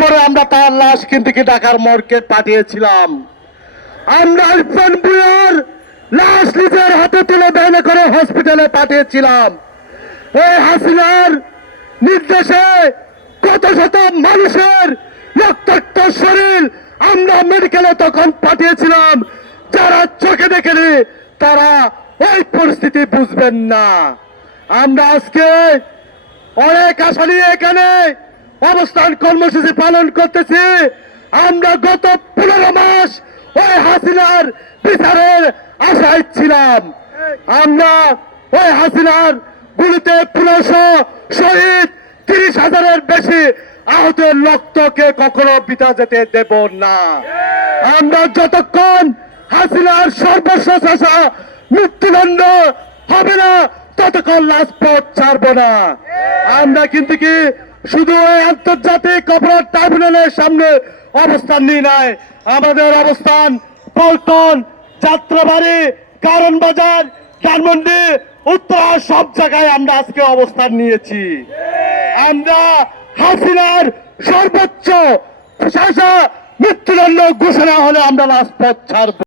পরে আমরা তার লাশ কিন্তু কি ঢাকার মর্গে পাঠিয়েছিলাম। আমরা ইরফান বুয়ার লাশ নিজের হাতে তুলে ভ্যানে করে হসপিটালে পাঠিয়েছিলাম। এই হাসিনার নির্দেশে কত শত মানুষের রক্তাক্ত শরীর আমরা মেডিকেলে তখন পাঠিয়েছিলাম। যারা চোখে দেখেনি, তারা ওই পরিস্থিতি বুঝবেন না। আমরা আজকে অনেক আশা নিয়ে এখানে অবস্থান কর্মসূচি পালন করতেছি। আমরা গত পনেরো মাস ওই হাসিনার বিচারের আশায় ছিলাম। আমরা ওই হাসিনার গুলিতে পনেরোশো শহীদ, তিরিশ হাজারের বেশি আহতের রক্তকে কখনো বিতা যেতে দেব না। আমরা যতক্ষণ হাসিনার সর্বশেষ আশা মৃত্যুদণ্ড হবে না, ততক্ষণ রাজপথ ছাড়বো না। আমরা কিন্তু কি শুধু আন্তর্জাতিক অপরাধ ট্রাইব্যুনালের সামনে অবস্থান নিয়ে নাই। আমাদের অবস্থান পল্টন, যাত্রাবাড়ি কারণ বাজার ধানমন্ডি উত্তরা সব জায়গায় আমরা আজকে অবস্থান নিয়েছি। আমরা হাসিনার সর্বোচ্চ মৃত্যুদণ্ড ঘোষণা হলে আমরা রাজপথ ছাড়ব।